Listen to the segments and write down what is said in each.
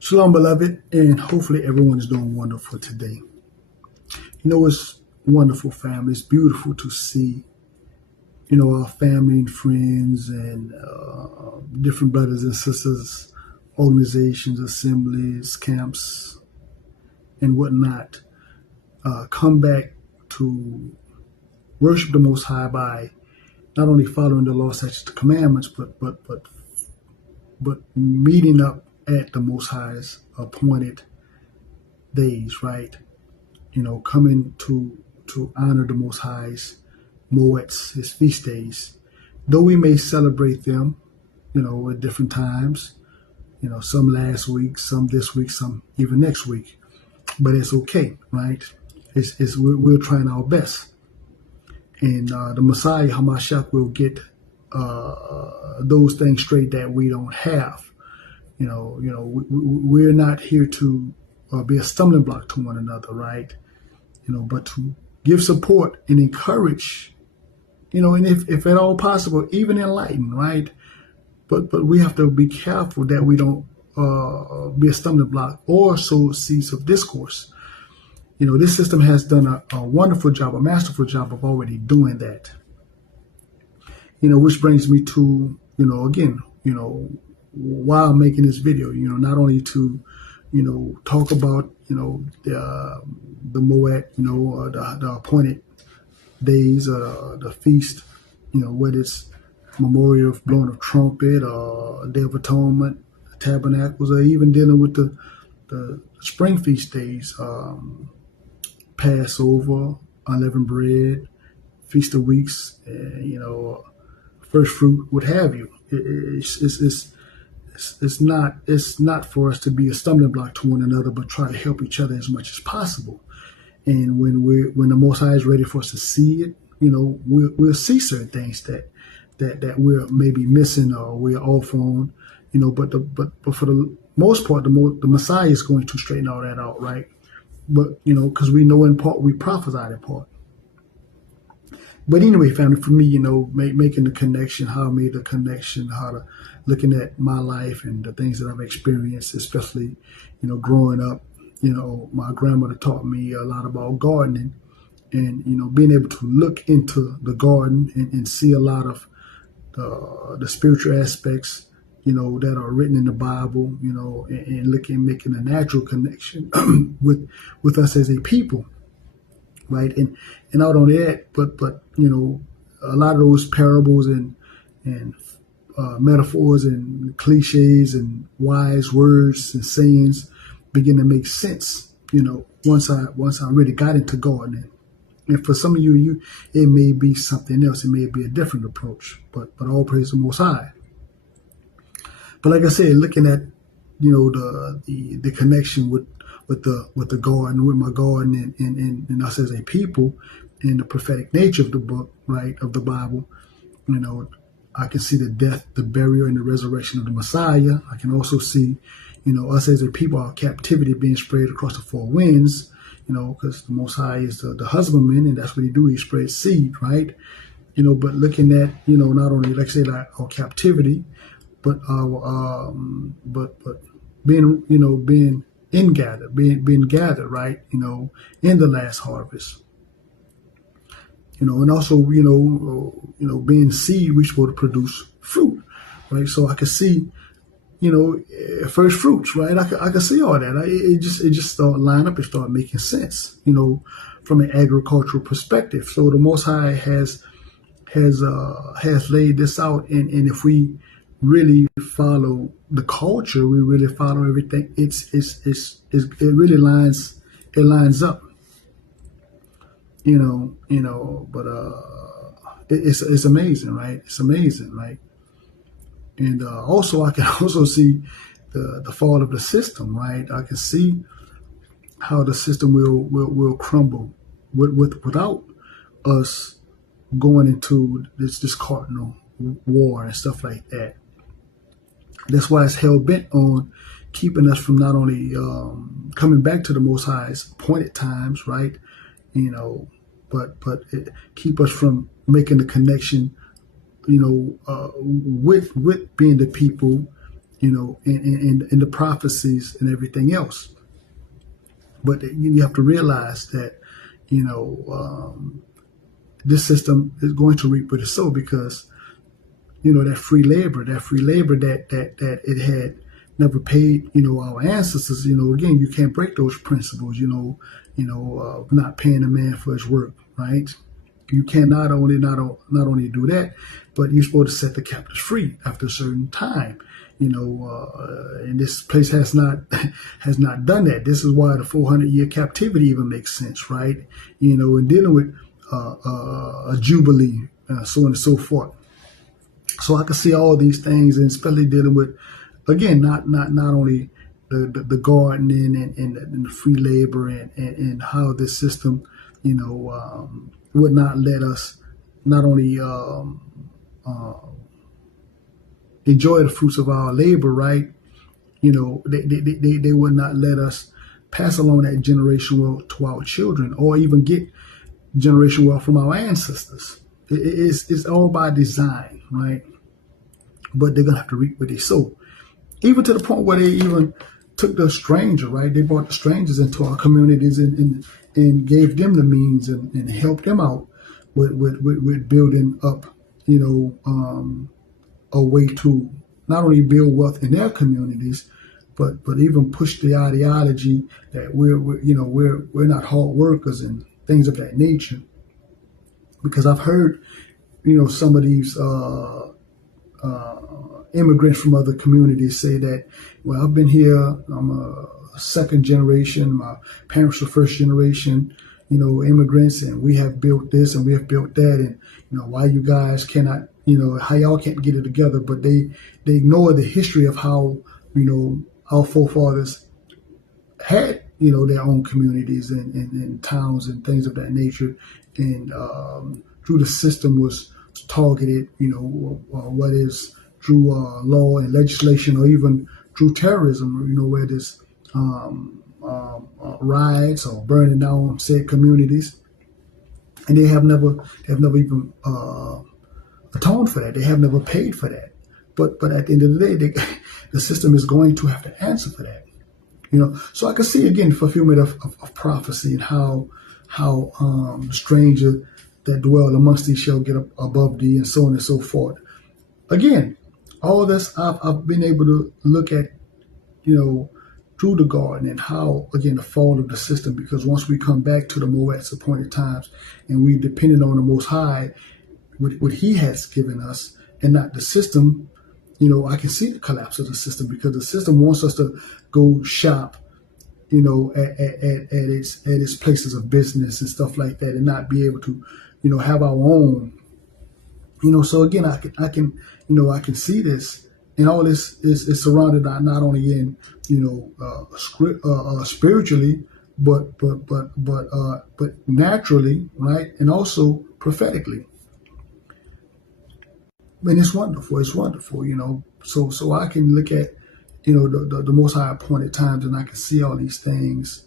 Shalom, beloved, and hopefully everyone is doing wonderful today. It's wonderful, family. It's beautiful to see, our family and friends and different brothers and sisters, organizations, assemblies, camps, and whatnot come back to worship the Most High by not only following the law, statutes, and commandments, but meeting up at the Most High's appointed days, right? Coming to honor the Most High's moeds, his feast days. Though we may celebrate them, at different times, some last week, some this week, some even next week, but it's okay, right? We're trying our best, and the Messiah Hamashiach will get those things straight that we don't have. We're not here to be a stumbling block to one another, right? But to give support and encourage, and if at all possible, even enlighten, right? But we have to be careful that we don't be a stumbling block or sow seeds of discourse. This system has done a wonderful job, a masterful job of already doing that. Which brings me to, again, while making this video, not only to, talk about, the moed, the appointed days, the feast, whether it's memorial of blowing of trumpet or Day of Atonement, tabernacles, or even dealing with the spring feast days, Passover, unleavened bread, Feast of Weeks, first fruit, what have you. It's not for us to be a stumbling block to one another, but try to help each other as much as possible. And when the Most High is ready for us to see it, we'll see certain things that we're maybe missing or we're off on, But for the most part, the Messiah is going to straighten all that out, right? But because we know in part, we prophesied in part. But anyway, family, for me, making the connection, how I made the connection, looking at my life and the things that I've experienced, especially, growing up, my grandmother taught me a lot about gardening and, being able to look into the garden and see a lot of the spiritual aspects, that are written in the Bible, and making a natural connection with us as a people. Right. And not only that, but a lot of those parables and metaphors and cliches and wise words and sayings begin to make sense, once I really got into gardening. And for some of you, it may be something else. It may be a different approach, but all praise the Most High. But like I said, looking at, the connection with the garden, with my garden and us as a people, and the prophetic nature of the book, right, of the Bible, I can see the death, the burial, and the resurrection of the Messiah. I can also see, us as a people, our captivity being spread across the four winds, because the Most High is the husbandman, and that's what he do. He spreads seed, right? But looking at, not only, like I say, like our captivity, but our, but being, being being gathered, right? In the last harvest. And also, being seed, we're supposed to produce fruit, right? So I could see, first fruits, right? I could see all that. It just start line up and start making sense, from an agricultural perspective. So the Most High has laid this out, and if we really follow the culture, we really follow everything. It really lines up. But it's amazing, right? It's amazing, right? And also, I can also see the fall of the system, right? I can see how the system will crumble without us going into this cardinal war and stuff like that. That's why it's hell bent on keeping us from not only coming back to the Most High's appointed times, right? But it keep us from making the connection, with being the people in the prophecies and everything else. But you have to realize that, this system is going to reap what it sow, because, that free labor that it had never paid, our ancestors, again, you can't break those principles, not paying a man for his work, right? You can not only do that, but you're supposed to set the captives free after a certain time. And this place has not done that. This is why the 400-year captivity even makes sense, right? And dealing with a jubilee, so on and so forth. So I can see all these things, and especially dealing with, again, not only the gardening and the free labor and how this system, would not let us not only enjoy the fruits of our labor, right? They would not let us pass along that generational wealth to our children, or even get generational wealth from our ancestors. It's all by design, right? But they're gonna have to reap what they sow, even to the point where they even took the stranger, right? They brought the strangers into our communities and gave them the means and helped them out with building up, a way to not only build wealth in their communities, but even push the ideology that we're not hard workers and things of that nature. Because I've heard, some of these immigrants from other communities say that, well, I've been here, I'm a second generation, my parents were first generation, immigrants, and we have built this and we have built that, and why you guys cannot, how y'all can't get it together. But they ignore the history of how, our forefathers had, their own communities and towns and things of that nature, and through the system was targeted, what is through law and legislation, or even through terrorism, where there's riots or burning down said communities, and they have never even atoned for that. They have never paid for that. But at the end of the day, the system is going to have to answer for that. So I can see again fulfillment of prophecy, and how the stranger that dwell amongst thee shall get up above thee, and so on and so forth. Again, all this I've been able to look at, through the garden, and how, again, the fall of the system, because once we come back to the moed's appointed times, and we depended on the Most High, what He has given us, and not the system, I can see the collapse of the system, because the system wants us to go shop, at its places of business and stuff like that, and not be able to, have our own. So again, I can see this, and all this is surrounded not only in, spiritually, but naturally, right, and also prophetically. And it's wonderful. It's wonderful, So I can look at, the Most High appointed times, and I can see all these things,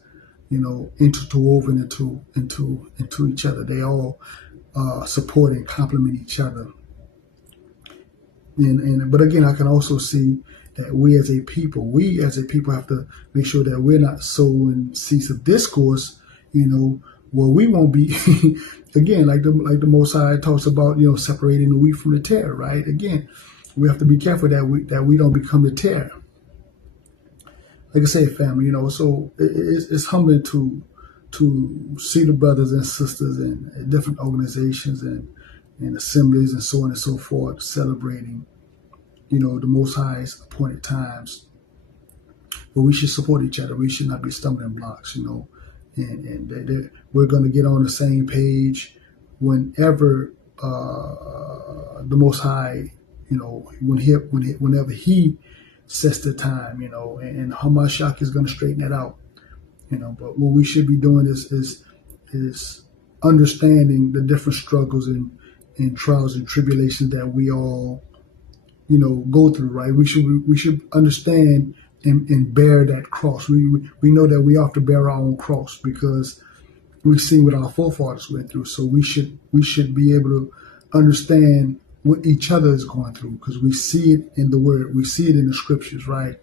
interwoven into each other. They all support and complement each other. But again, I can also see that we as a people have to make sure that we're not sowing seeds of discourse, where we won't be, again, like the Most High talks about, separating the wheat from the tare, right? Again, we have to be careful that we don't become the tare. Like I say, family, so it's humbling to see the brothers and sisters in different organizations and assemblies and so on and so forth celebrating, the Most High's appointed times. But we should support each other. We should not be stumbling blocks, and we're going to get on the same page whenever the Most High, whenever He sets the time, and Hamashiach is going to straighten that out, But what we should be doing is understanding the different struggles and trials and tribulations that we all, go through, right? We should understand and bear that cross. We know that we have to bear our own cross, because we've seen what our forefathers went through. So we should be able to understand what each other is going through, because we see it in the Word, we see it in the Scriptures, right?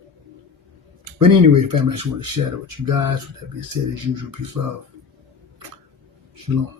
But anyway, family, I just want to share that with you guys. With that being said, as usual, peace, love, shalom.